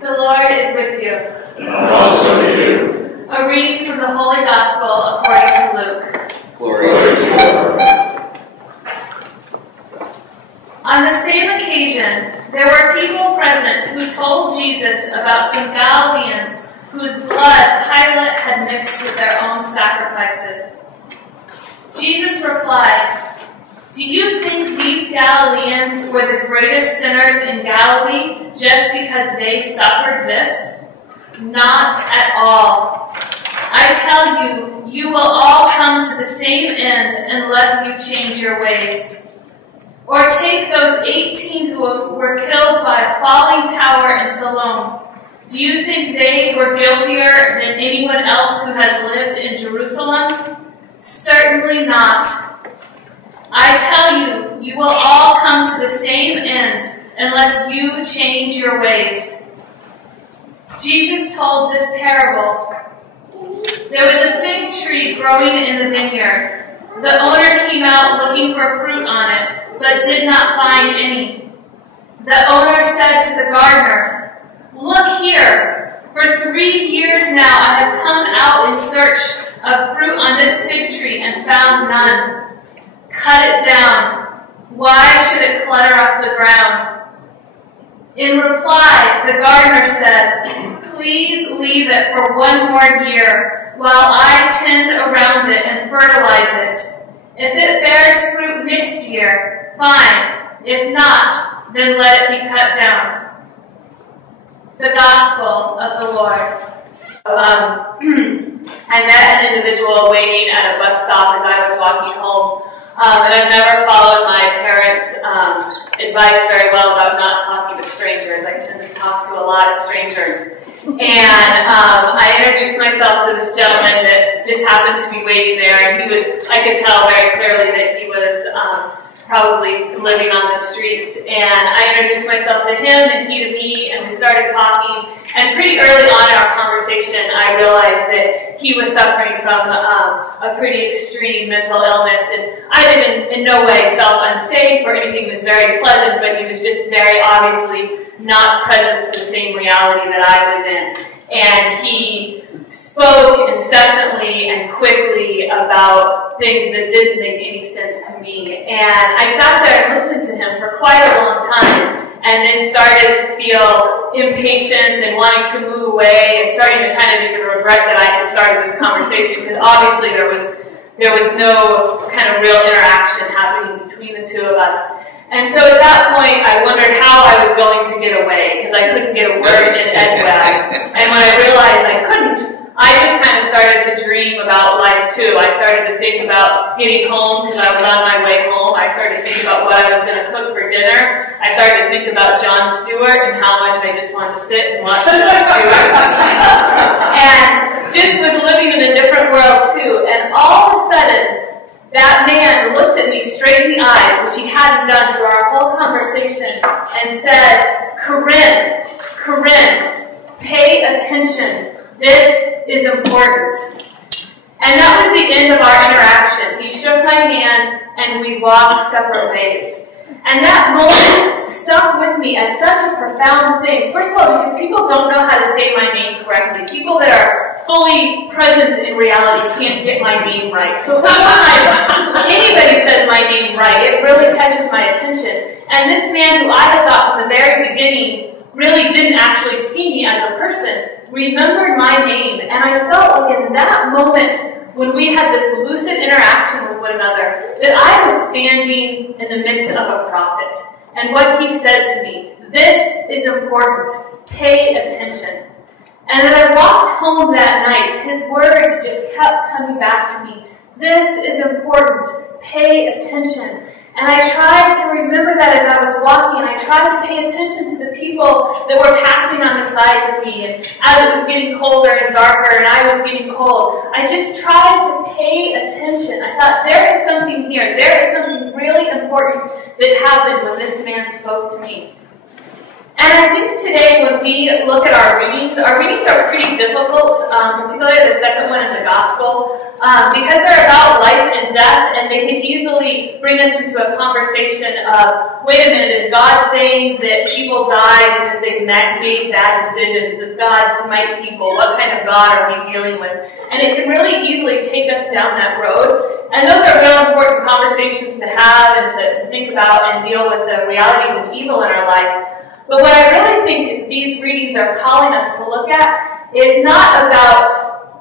The Lord is with you. And also with you. A reading from the Holy Gospel according to Luke. Glory to you, Lord. On the same occasion, there were people present who told Jesus about some Galileans whose blood Pilate had mixed with their own sacrifices. Jesus replied, "Do you think these Galileans were the greatest sinners in Galilee just because they suffered this? Not at all. I tell you, you will all come to the same end unless you change your ways. Or take those 18 who were killed by a falling tower in Siloam. Do you think they were guiltier than anyone else who has lived in Jerusalem? Certainly not. I tell you, you will all come to the same end unless you change your ways." Jesus told this parable. There was a fig tree growing in the vineyard. The owner came out looking for fruit on it, but did not find any. The owner said to the gardener, "Look here, for 3 years now I have come out in search of fruit on this fig tree and found none. Cut it down. Why should it clutter up the ground?" In reply, the gardener said, "Please leave it for 1 more year while I tend around it and fertilize it. If it bears fruit next year, fine. If not, then let it be cut down." The Gospel of the Lord. I met an individual waiting at a bus stop as I was walking home. And I've never followed my parents' advice very well about not talking to strangers. I tend to talk to a lot of strangers. And I introduced myself to this gentleman that just happened to be waiting there. And I could tell very clearly that he was probably living on the streets. And I introduced myself to him and he to me, and we started talking. And pretty early on in our conversation, I realized that he was suffering from a pretty extreme mental illness. And I didn't in no way felt unsafe or anything was very pleasant, but he was just very obviously not present to the same reality that I was in. And he spoke incessantly and quickly about things that didn't make any sense to me. And I sat there and listened to him for quite a long time, and then started to feel impatient and wanting to move away, and starting to kind of even regret that I had started this conversation, because obviously there was no kind of real interaction happening between the two of us. And so at that point, I wondered how I was going to get away, because I couldn't get a word in edgewise. And when I realized I couldn't, I just kind of started to dream about life too. I started to think about getting home because I was on my way home. I started to think about what I was going to cook for dinner. I started to think about Jon Stewart and how much I just wanted to sit and watch Jon Stewart. And just was living in a different world too. And all of a sudden, that man looked at me straight in the eyes, which he hadn't done through our whole conversation, and said, Corinne, pay attention. This is important." And that was the end of our interaction. He shook my hand and we walked separate ways. And that moment stuck with me as such a profound thing. First of all, because people don't know how to say my name correctly. People that are fully present in reality can't get my name right. So anytime anybody says my name right, it really catches my attention. And this man who I had thought from the very beginning really didn't actually see me as a person, remembered my name. And I felt like in that moment, when we had this lucid interaction with one another, that I was standing in the midst of a prophet. And what he said to me, "This is important. Pay attention." And then I walked home that night. His words just kept coming back to me. This is important. Pay attention. And I tried to remember that as I was walking, and I tried to pay attention to the people that were passing on the sides of me. And as it was getting colder and darker, and I was getting cold, I just tried to pay attention. I thought, there is something here. There is something really important that happened when this man spoke to me. And I think today when we look at our readings are pretty difficult, particularly the second one in the Gospel, because they're about life and death, and they can easily bring us into a conversation of, wait a minute, is God saying that people die because they've made bad decisions? Does God smite people? What kind of God are we dealing with? And it can really easily take us down that road. And those are real important conversations to have and to think about and deal with the realities of evil in our life. But what I really think these readings are calling us to look at is not about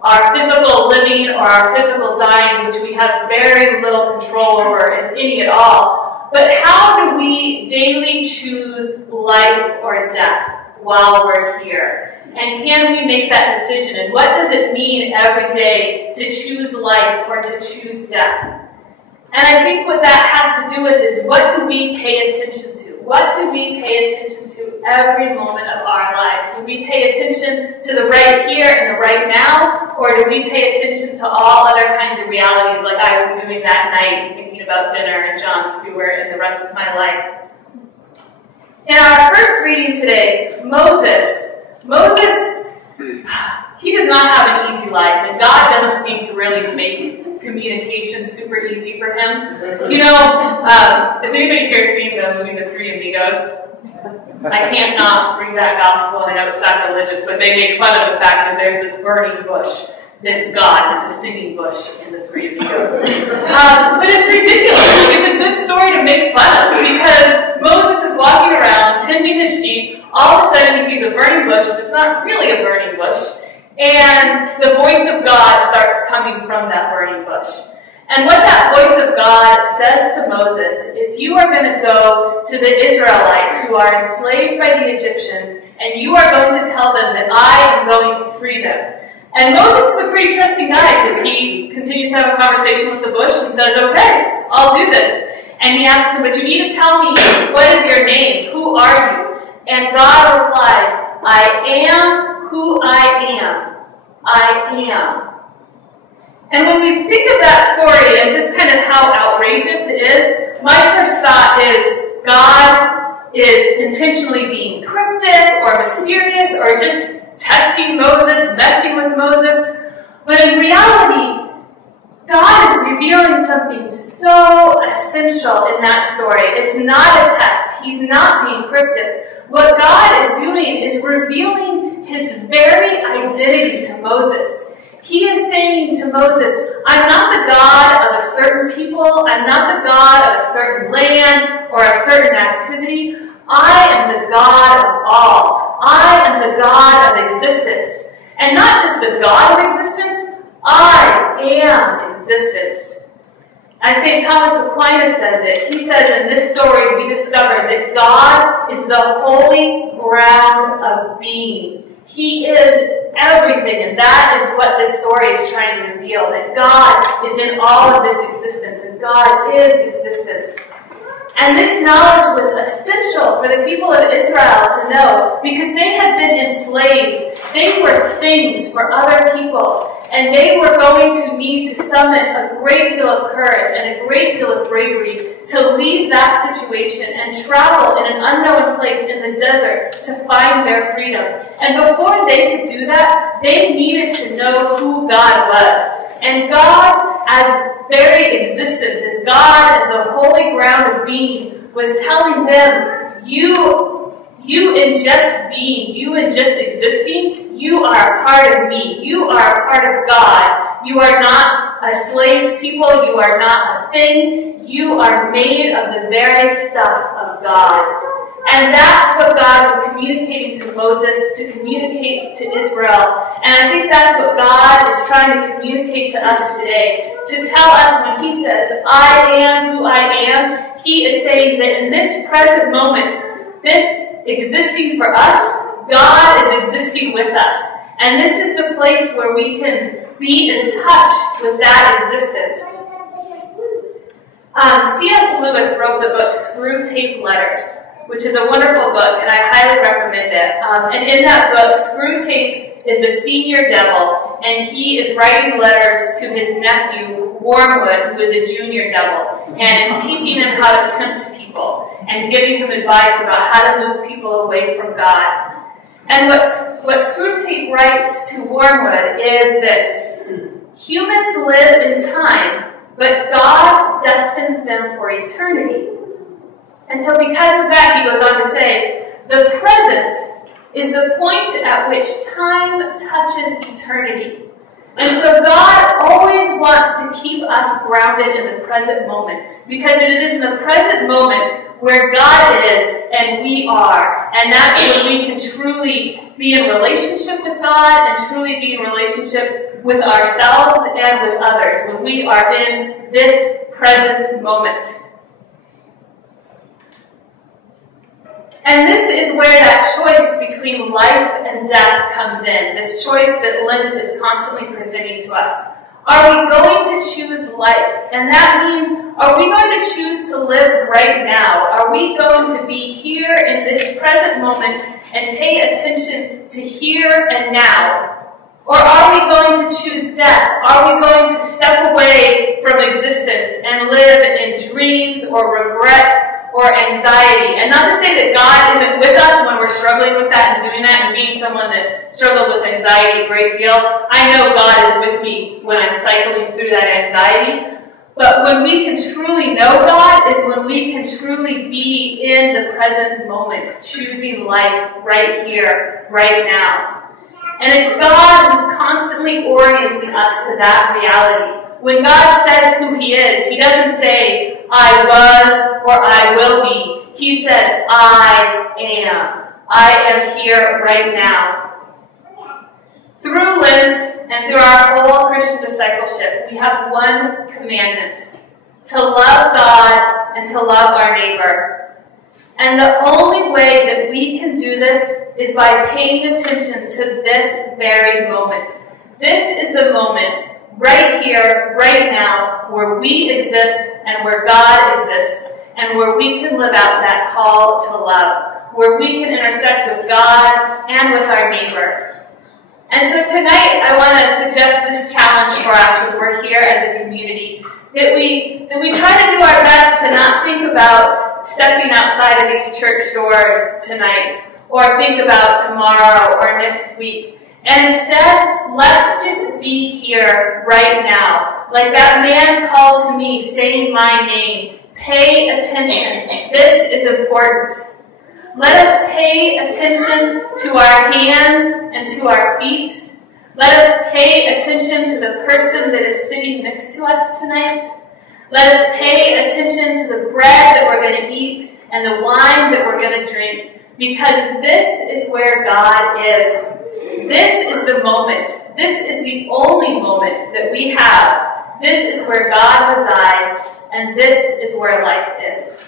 our physical living or our physical dying, which we have very little control over, if any at all, but how do we daily choose life or death while we're here? And can we make that decision? And what does it mean every day to choose life or to choose death? And I think what that has to do with is, what do we pay attention to? What do we pay attention to every moment of our lives? Do we pay attention to the right here and the right now? Or do we pay attention to all other kinds of realities, like I was doing that night, thinking about dinner and Jon Stewart and the rest of my life? In our first reading today, Moses, he does not have an easy life, and God doesn't seem to really make communication super easy for him. You know, has anybody here seen the movie The Three Amigos? I can't not bring that gospel, and I know it's sacrilegious, but they make fun of the fact that there's this burning bush that's God, that's a singing bush in The Three Amigos. But it's ridiculous. Like, it's a good story to make fun of, because Moses is walking around tending his sheep. All of a sudden he sees a burning bush that's not really a burning bush, and the voice of God starts coming from that burning bush. And what that voice of God says to Moses is, you are going to go to the Israelites who are enslaved by the Egyptians, and you are going to tell them that I am going to free them. And Moses is a pretty trusting guy, because he continues to have a conversation with the bush and says, okay, I'll do this. And he asks him, but you need to tell me, what is your name? Who are you? And God replies, I am who I am. I am. And when we think of that story and just kind of how outrageous it is, my first thought is God is intentionally being cryptic or mysterious or just testing Moses, messing with Moses. But in reality, God is revealing something so essential in that story. It's not a test. He's not being cryptic. What God is doing is revealing his very identity to Moses. He is saying to Moses, I'm not the God of a certain people. I'm not the God of a certain land or a certain activity. I am the God of all. I am the God of existence. And not just the God of existence, I am existence. As St. Thomas Aquinas says it, he says, in this story we discover that God is the holy ground of being. He is everything, and that is what this story is trying to reveal, that God is in all of this existence, and God is existence. And this knowledge was essential for the people of Israel to know, because they had been enslaved. They were things for other people, and they were going to need to summon a great deal of courage and a great deal of bravery to leave that situation and travel in an unknown place in the desert to find their freedom. And before they could do that, they needed to know who God was. And God, as very existence, as God, as the holy ground of being, was telling them, you in just being, you in just existing, you are a part of me. You are a part of God. You are not a slave people. You are not a thing. You are made of the very stuff of God. And that's what God was communicating to Moses, to communicate to Israel. And I think that's what God is trying to communicate to us today. To tell us when he says, I am who I am, he is saying that in this present moment, this existing for us, God is existing with us. And this is the place where we can be in touch with that existence. C.S. Lewis wrote the book Screwtape Letters, which is a wonderful book, and I highly recommend it. And in that book, Screwtape is a senior devil, and he is writing letters to his nephew, Wormwood, who is a junior devil, and is teaching him how to tempt people. people and giving him advice about how to move people away from God. And what Screwtape writes to Wormwood is this: humans live in time, but God destines them for eternity. And so because of that, he goes on to say, the present is the point at which time touches eternity. And so God always wants to keep us grounded in the present moment, because it is in the present moment where God is and we are. And that's when we can truly be in relationship with God and truly be in relationship with ourselves and with others, when we are in this present moment. And this is where that choice between life and death comes in, this choice that Lent is constantly presenting to us. Are we going to choose life? And that means, are we going to choose to live right now? Are we going to be here in this present moment and pay attention to here and now? Or are we going to choose death? Are we going to step away from existence and live in dreams or regret or anxiety? And not to say that God isn't with us when we're struggling with that and doing that and being someone that struggles with anxiety a great deal. I know God is with me when I'm cycling through that anxiety. But when we can truly know God is when we can truly be in the present moment, choosing life right here, right now. And it's God who's constantly orienting us to that reality. When God says who he is, he doesn't say, I was or I will be. He said, I am. I am here right now. Through Lent and through our whole Christian discipleship, we have one commandment: to love God and to love our neighbor. And the only way that we can do this is by paying attention to this very moment. This is the moment right here, right now, where we exist and where God exists, and where we can live out that call to love, where we can intersect with God and with our neighbor. And so tonight, I want to suggest this challenge for us as we're here as a community, that we try to do our best to not think about stepping outside of these church doors tonight, or think about tomorrow or next week. And instead, let's just be here right now. Like that man called to me saying my name. Pay attention. This is important. Let us pay attention to our hands and to our feet. Let us pay attention to the person that is sitting next to us tonight. Let us pay attention to the bread that we're going to eat and the wine that we're going to drink, because this is where God is. This is the moment. This is the only moment that we have. This is where God resides, and this is where life is.